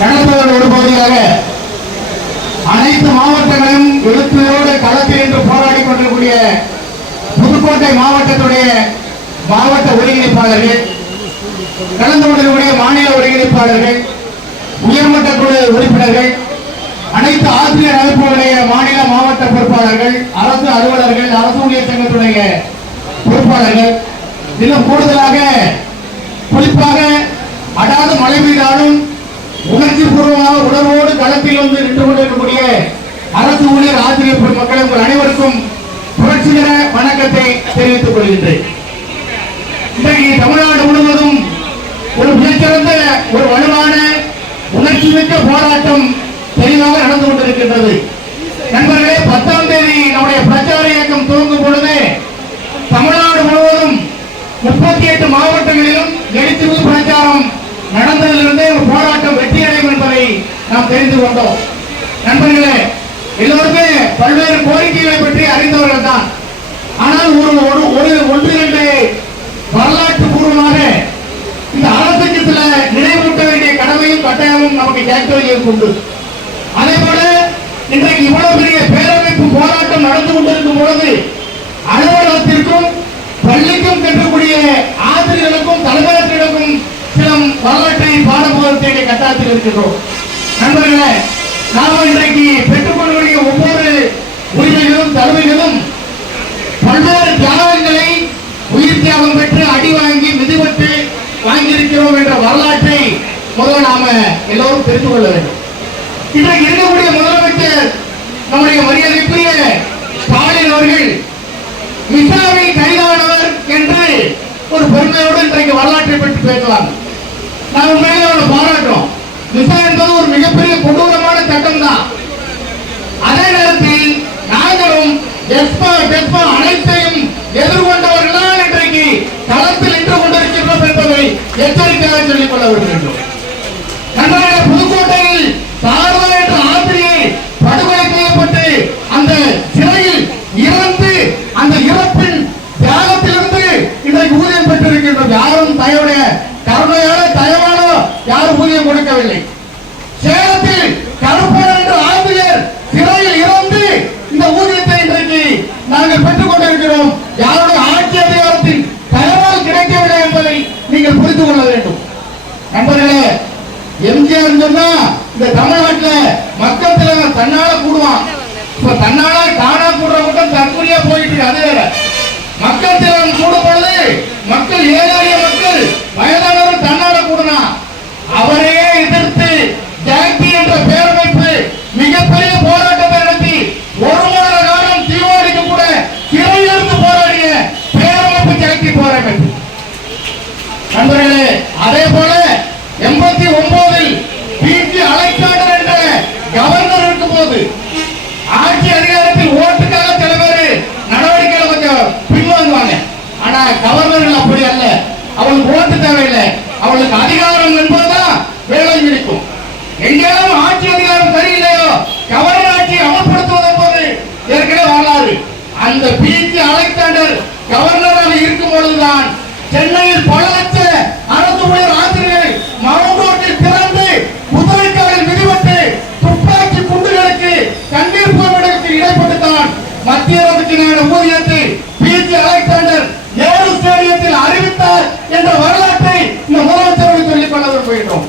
நடத்துவதன் ஒரு பகுதியாக அனைத்து மாவட்டங்களும் எழுத்துவோடு களத்தில் என்று போராடி கொண்டிருக்கூடிய புதுக்கோட்டை மாவட்டத்துடைய மாவட்ட ஒருங்கிணைப்பாளர்கள், கலந்து கொண்டிருக்கக்கூடிய மாநில ஒருங்கிணைப்பாளர்கள், உயர்மட்ட குழு உறுப்பினர்கள், அனைத்து ஆசிரியர் அமைப்புடைய மாநில மாவட்ட பொறுப்பாளர்கள், அரசு அலுவலர்கள், அரசு ஊழியர் சங்கத்துடைய பொறுப்பாளர்கள், இன்னும் கூடுதலாக குறிப்பாக அடாது மழை பெய்தாலும் உணர்ச்சி பூர்வமாக உணர்வோடு களத்தில் வந்து நின்று கொண்டிருக்கக்கூடிய அரசு ஊழியர் ஆசிரியர் மக்கள் உங்கள் அனைவருக்கும் புரட்சிகர வணக்கத்தை தெரிவித்துக் கொள்கின்றேன். இன்றைக்கு தமிழ்நாடு முழுவதும் ஒரு மிகச்சிறந்த ஒரு வலுவான உணர்ச்சி மிக்க போராட்டம் தெளிவாக நடந்து கொண்டிருக்கின்றது. நண்பர்களே, 10ஆம் தேதி நம்முடைய பிரச்சார இயக்கம் துவங்கும் பொழுது தமிழ்நாடு முழுவதும் 38 மாவட்டங்களிலும் எழுச்சிமிகு பிரச்சாரம் நடந்ததிலிருந்தே போராட்டம் வெற்றியடையும் என்பதை நாம் தெரிந்து கொண்டோம். நண்பர்களே, எல்லோருமே பல்வேறு கோரிக்கைகளை பற்றி அறிந்தவர்கள் தான். ஆனால் ஒன்று இரண்டு வரலாற்று பூர்வமாக இந்த அரசுக்கு சில நினைவூட்ட வேண்டிய கடமையும் கட்டாயமும் நமக்கு கேட்கவில்லை உண்டு. அதே போல இன்றைக்கு இவ்வளவு பெரிய பேரமைப்பு போராட்டம் நடந்து கொண்டிருக்கும் பொழுது அலுவலகத்திற்கும் பள்ளிக்கும் சென்றக்கூடிய ஆசிரியர்களுக்கும் தலைமையாளர்களுக்கும் சில வரலாற்றை பாடப்போவதற்கு கட்டாயத்தில் இருக்கின்றோம். நண்பர்களே, நாம் இன்றைக்கு பெற்றுக்கொள்ளக்கூடிய ஒவ்வொரு உரிமைகளும் தலைமைகளும் பல்வேறு தியாகங்களை உயிர் தியாகம் பெற்று அடி வாங்கி மிதிபட்டு வாங்கியிருக்கிறோம் என்ற வரலாற்றை முதல்ல நாம எல்லோரும் தெரிந்து கொள்ள வேண்டும். இன்றைக்கு இருக்கக்கூடிய முதலமைச்சர் நம்முடைய மரியாதைக்குரிய ஸ்டாலின் அவர்கள் மிசாவில் கைதானவர் என்று ஒரு பெருமையோடு இன்றைக்கு வரலாற்றை பற்றி பேசலாம். நாம் உண்மையிலே அவரை பாராட்டுறோம். மிசா என்பது ஒரு மிகப்பெரிய கொடூரமான சட்டம் தான். அதே நேரத்தில் நாங்களும் டெஸ்பா அனைத்தையும் எதிர்கொண்டவர்கள் தான் இன்றைக்கு களத்தில் நின்று கொண்டிருக்கின்றோம் என்பதை எச்சரிக்கையாக சொல்லிக் கொள்ள விரும்புகின்றோம். நண்பர்களே, புதுக்கோட்டையில் சாரதா என்ற ஆசிரியை படுகொலை செய்யப்பட்டு அந்த சிறையில் இறந்து அந்த இறப்பின் தியாகத்திலிருந்து இன்றைக்கு ஊதியம் பெற்றிருக்கின்றோம். யாரும் தயவானோ யாரும் ஊதியம் கொடுக்கவில்லை. சேலத்தில் கருப்பன் என்ற ஆசிரியர் சிறையில் இறந்து இந்த ஊதியத்தை இன்றைக்கு நாங்கள் பெற்றுக் கொண்டிருக்கிறோம். யாருடைய ஆட்சி அதிகாரத்தின் தயவால் கிடைக்கவில்லை என்பதை நீங்கள் புரிந்து கொள்ள வேண்டும். நண்பர்களே, எம்ஜிஆர் சொன்னா இந்த தமிழ்நாட்டில் மக்கள் தலைவர் தன்னால கூடுவான். இப்ப தன்னால தானா கூடுற கூட்டம் தற்கொலையா போயிட்டு இருக்கு. அது வேற. மக்கள் தலைவர் கூடும் பொழுது மக்கள் ஏழாரிய மக்கள் வயதானவர் தன்னால கூடுனா அவரே எதிர்த்து ஜாக்தி என்ற பேரமைப்பு மிகப்பெரிய போராட்டத்தை நடத்தி 1 மாத காலம் தீவாடிக்கு கூட சிறையிலிருந்து போராடிய பேரமைப்பு ஜாக்தி போராட்டம். நண்பர்களே, அதே போல 89 பிஜி அலெக்சாண்டர் என்ற கவர்னர் இருக்கும் போது ஆட்சி அதிகாரத்தில் ஓட்டுக்காக சில பேர் நடவடிக்கைகளை கொஞ்சம் பின்வாங்குவாங்க. ஆனா கவர்னர்கள் அப்படி அல்ல. அவளுக்கு ஓட்டு தேவையில்லை, அவளுக்கு அதிகாரம் என்பதுதான் வேலை இருக்கும். எங்கேயாவது ஆட்சி அதிகாரம் சரியில்லையோ கவர்னர் ஆட்சி அமல்படுத்துவது என்பது ஏற்கனவே வரலாறு. அந்த பிஜி அலெக்சாண்டர் கவர்னராக இருக்கும் பொழுதுதான் சென்னையில் பல லட்ச அரசு ஊழியர் ஆசிரியர்கள் மவுண்ட் ரோட்டில் திறந்து குதிரைக்காலில் மிதிபட்டு துப்பாக்கி குண்டுகளுக்கு கண்ணீர் போடுவதற்கு இடைப்பட்டுத்தான் மத்திய அரசுக்கான ஊதியத்தை பிஜி அலெக்சாண்டர் நேரு ஸ்டேடியத்தில் அறிவித்தார் என்ற வரலாற்றை இந்த முதலமைச்சர்கள் சொல்லிக் கொள்ள விரும்புகின்றோம்.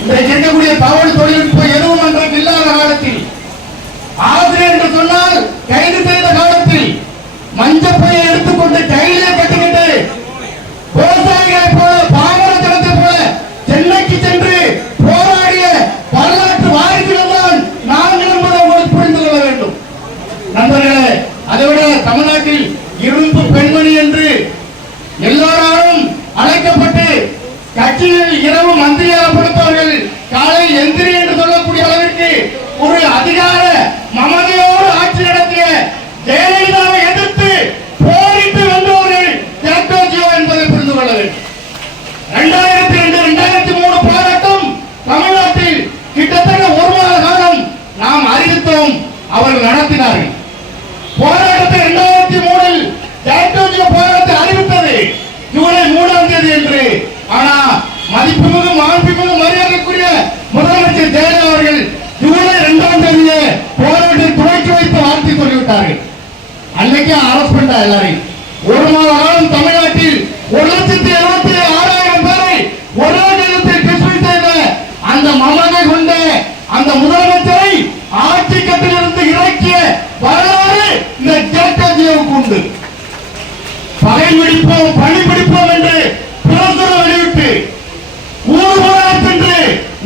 இன்றைக்கு இருக்கக்கூடிய தகவல் தொழில்நுட்பம் எதுவும் அன்றைக்கு இல்லாத காலத்தில், ஆசிரியர் என்று சொன்னால் கைது செய்த காலத்தில் மஞ்சப்பையை எடுத்துக்கொண்டு கையிலே கட்டிக்கிட்டு விவசாயிகளை போல பாமர ஜனத்தை போல சென்னைக்கு சென்று போராடிய வரலாற்று வாரிசுகள் தான் நாங்கள் என்பதை உங்களுக்கு புரிந்து கொள்ள வேண்டும். நண்பர்களே, அதைவிட தமிழ்நாட்டில் இரும்பு பெண்மணி என்று எல்லாரும் அழைக்கப்பட்டு கட்சியில் இரவு மந்திரியாக படுத்தவர்கள் காலை எந்திரி என்று சொல்லக்கூடிய அளவிற்கு ஒரு அதிகார மமதையோடு ஆட்சி நடத்திய ஜெயலலிதாவை எதிர்த்து போரிட்டு வந்த ஒரு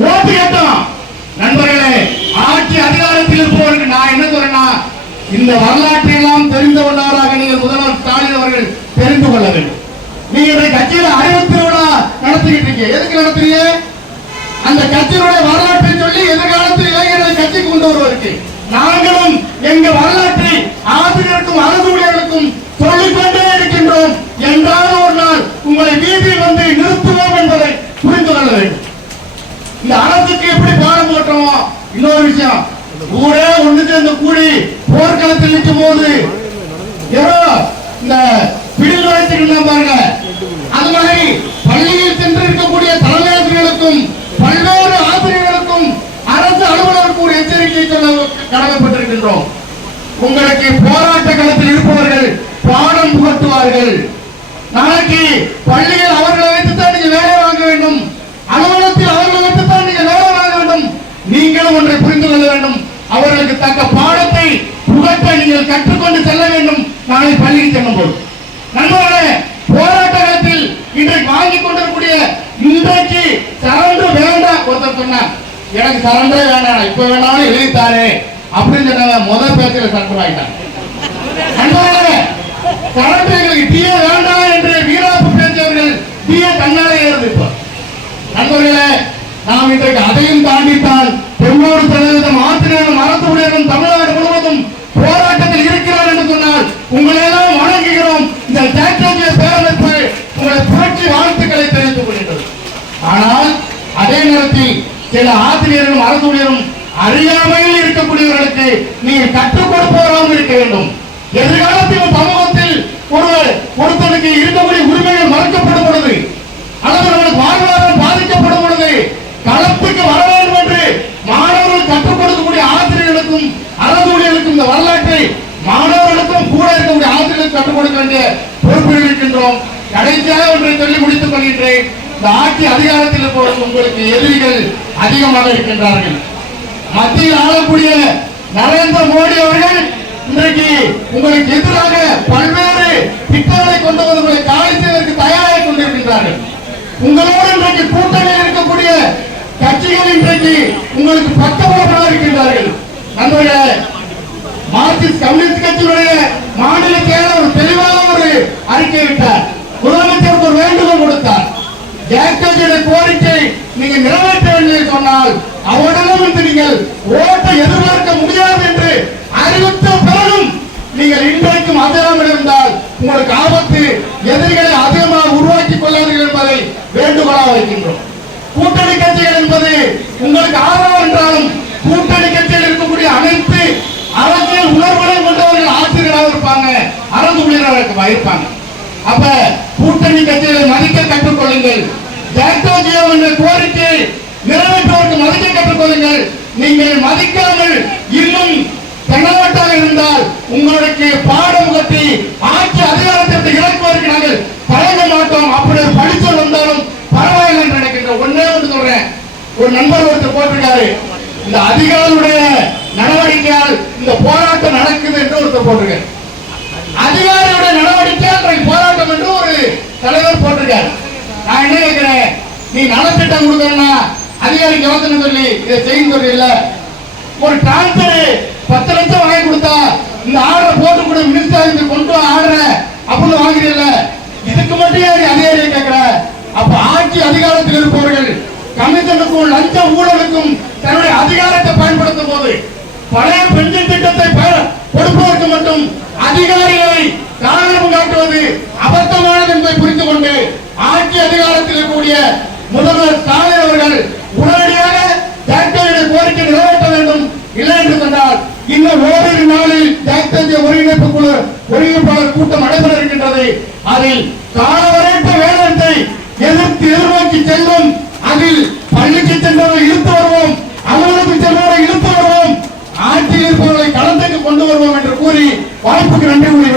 ஓட்டு கேட்டோம். நண்பர்களே, ஆட்சி அதிகாரத்தில் இருப்பவருக்கு நான் என்ன சொல்றேன்னா, இந்த வரலாற்றை எல்லாம் தெரிந்தவர்களாக நீங்கள் முதல்வர் ஸ்டாலின் அவர்கள் தெரிந்து கொள்ள வேண்டும். நீங்க கட்சியில அறிவு திருவிழா நடத்திக்கிட்டு இருக்கீங்க. எதுக்கு நடத்துறீங்க? அந்த கட்சியினுடைய வரலாற்றை சொல்லி எதிர்காலத்தில் இளைஞர்களை கட்சிக்கு கொண்டு வருவதற்கு. நாங்களும் எங்க வரலாற்றை ஆசிரியருக்கும் அரசு ஊழியர்களுக்கும் சொல்லிக்கொண்டே இருக்கின்றோம். என்றாலும் ஒரு நாள் உங்களை வீதியில் வந்து நிறுத்துவோம் என்பதை புரிந்து கொள்ள வேண்டும். இந்த அரசுக்கு எப்படி பாடம் போட்டோமோ, இன்னொரு விஷயம், ஊரே ஒன்று சேர்ந்து கூடி போர்க்களத்தில் நிற்கும் போது ஏதோ இந்த பிடில் வளைச்சுக்கிட்டு பாருங்க, அது மாதிரி பள்ளியில் சென்று இருக்கக்கூடிய தலைமை ஆசிரியர்களுக்கும் பல்வேறு ஆசிரியர்களுக்கும் அரசு அலுவலருக்கு ஒரு எச்சரிக்கை சொல்ல கடமைப்பட்டிருக்கின்றோம். உங்களுக்கு போராட்ட களத்தில் இருப்பவர்கள் பாடம் புகட்டுவார்கள். நாளைக்கு பள்ளியில் அவர்களை வைத்துத்தான் நீங்க வேலை வாங்க வேண்டும், அலுவலகத்தில் அவர்களை வைத்துத்தான் நீங்க வேலை வாங்க வேண்டும். நீங்களும் ஒன்றை புரிந்து கொள்ள வேண்டும், அவர்களுக்கு தக்க பாடத்தை புகட்ட நீங்கள் கற்றுக்கொண்டு செல்ல வேண்டும். நாளை பள்ளிக்கு செல்லும் போது நண்பர்களே, போராட்ட களத்தில் இன்றைக்கு வாங்கி கொண்டிருக்கூடிய இன்றைக்கு சரண்டு வேண்டாம். ஒருத்தர் சொன்னார், எனக்கு சரண்டே வேண்டாம், இப்ப வேணாலும் எழுதித்தாரே அப்படின்னு சொன்னாங்க. முதல் பேச்சில் சரண்டர் ஆயிட்டாங்க. நண்பர்களே, சரண்டு எங்களுக்கு டீயே வேண்டாம் என்று வீராப்பு பேசியவர்கள் டீயை கண்ணாலே ஏறுது. இப்போ நண்பர்களே, நாம் இன்றைக்கு அதையும் தாண்டித்தான் 90% ஆசிரியர்களும் அரசு ஊழியர்களும் தமிழ்நாடு முழுவதும் போராட்டத்தில் இருக்கிறார் என்று சொன்னால் உங்களை எல்லாம் வணங்குகிறோம். இந்த ஜாக்டோஜிய பேரமைப்பு உங்களை புரட்சி வாழ்த்துக்களை தெரிவித்துக் கொள்கின்றது. ஆனால் அதே நேரத்தில் சில ஆசிரியர்களும் அரசு ஊழியரும் அறியாமையில் இருக்கக்கூடியவர்களுக்கு நீங்கள் கற்றுக் கொடுப்பவராகவும் இருக்க வேண்டும். எதிர்காலத்தில் சமூகத்தில் ஒருத்தனுக்கு இருக்கக்கூடிய உரிமைகள் மறுக்கப்படும் பொழுது அல்லது அவர்களுக்கு வாழ்வாதாரம் பாதிக்கப்படும் பொழுது களத்துக்கு வர வேண்டும் என்று மாணவர்கள் கற்றுக் கொடுக்கக்கூடிய ஆசிரியர்களுக்கும் அரசு ஊழியர்களுக்கும் இந்த வரலாற்றை மாணவர்களுக்கும் கூட இருக்கக்கூடிய ஆசிரியர்களுக்கு கற்றுக் கொடுக்க வேண்டிய பொறுப்பில் இருக்கின்றோம். கடைசியாக ஒன்றை சொல்லி முடித்துக் கொள்கின்றேன். இந்த ஆட்சி அதிகாரத்தில் இருப்பவர்கள் உங்களுக்கு எதிரிகள் அதிகமாக இருக்கின்றார்கள். மத்தியில் ஆளக்கூடிய நரேந்திர மோடி அவர்கள் இன்றைக்கு உங்களுக்கு எதிராக பல்வேறு திட்டங்களை கொண்டு வந்து உங்களை காலி செய்வதற்கு தயாராக கொண்டிருக்கின்றார்கள். உங்களோடு இன்றைக்கு கூட்டணியில் இருக்கக்கூடிய கட்சிகள் இன்றைக்கு உங்களுக்கு பக்கபலமாக இருக்கின்றார்கள். நண்பர்களே, மார்க்சிஸ்ட் கம்யூனிஸ்ட் கட்சியுடைய மாநில செயலர் ஒரு தெளிவான ஒரு அறிக்கை விட்டார். முதலமைச்சருக்கு ஒரு வேண்டுகோள் கொடுத்தார். ஜாக்டோஜியுடைய கோரிக்கை நீங்க நிறைவேற்ற வேண்டிய சொன்னால் அவரிடம் நீங்கள் ஓட்டை எதிர்பார்க்க முடியாது என்று அறிவித்த பிறகும் நீங்கள் இன்றைக்கும் அதிகாரம் இருந்தால் உங்களுக்கு ஆபத்து. எதிரிகளை அதிகமாக உருவாக்கிக் கொள்ளாதீர்கள் என்பதை வேண்டுகோளாக வைக்கின்றோம். கூட்டணி கட்சிகள் என்பது உங்களுக்கு ஆதரவு என்றாலும் கூட்டணி கட்சியில் இருக்கக்கூடிய அனைத்து அரசியல் உணர்வுகளை கொண்டவர்கள் ஆசிரியராக இருப்பாங்க, அரசு ஊழியராக இருப்பாங்க. அப்ப கூட்டணி கட்சிகளை மதிக்க கற்றுக்கொள்ளுங்கள். ஜாக்டோஜியோ என்ற கோரிக்கை நிறைவேற்றுவதற்கு மதிக்க கற்றுக்கொள்ளுங்கள். நீங்கள் மதிக்காமல் இன்னும் தென்னவட்டாக இருந்தால் உங்களுக்கு பாடம் கட்டி ஆட்சி அதிகாரத்தை இறக்குவதற்கு நாங்கள் பழக மாட்டோம். அப்படி படித்து வந்தாலும் பரவாயில்லை என்று நினைக்கின்ற ஒன்னே ஒன்று சொல்றேன். ஒரு நண்பர் ஒருத்தர் போட்டிருக்காரு, இந்த அதிகாரியுடைய நடவடிக்கையால் இந்த போராட்டம் நடக்குது என்று ஒருத்தர் போட்டிருக்காரு. அதிகாரியுடைய நடவடிக்கையால் போராட்டம் என்று ஒரு தலைவர் போட்டிருக்காரு. நான் என்ன கேட்கிறேன், நீ நலத்திட்டம் கொடுக்கணும்னா அதிகாரிக்கு யோசனை சொல்லி இதை செய்யும் சொல்ல, ஒரு டிரான்ஸ்பர் 10 லட்சம் வாங்கி கொடுத்தா இந்த ஆர்டர் போட்டு கூட மினிஸ்டர் கொண்டு ஆர்டர் அப்படின்னு வாங்குறீல்ல, இதுக்கு மட்டும் அதிகாரியை கேட்கிற. அப்ப ஆட்சி அதிகாரத்தில் இருப்பவர்கள் கமிஷனுக்கும் லஞ்ச ஊழலுக்கும் தன்னுடைய அதிகாரத்தை பயன்படுத்தும் போது பழைய பென்ஷன் திட்டத்தை கொடுப்பதற்கு மட்டும் அதிகாரிகளை காரணம் காட்டுவது அபத்தமானது என்பதை புரிந்து கொண்டு ஆட்சி அதிகாரத்தில் இருக்கக்கூடிய முதல்வர் ஸ்டாலின் அவர்கள் உடனடியாக ஜாக்டோஜியுடைய கோரிக்கை நிறைவேற்ற வேண்டும். இல்லை என்று சொன்னால் இன்னும் ஓரிரு நாளில் ஜாக்டோஜிய ஒருங்கிணைப்பு குழு ஒருங்கிணைப்பாளர் கூட்டம் நடைபெற இருக்கின்றது. அதில் காலவரையற்ற வேதத்தை எதிர்த்து எதிர்நோக்கி செல்வோம். அதில் பள்ளிக்கு சென்றவர்களை இழுத்து வருவோம், அலுவலகத்துக்கு செல்வதை இழுத்து வருவோம், ஆட்சியில் இருப்பவர்களை களத்துக்கு கொண்டு வருவோம் என்று கூறி வாய்ப்புக்கு நன்றி கூறி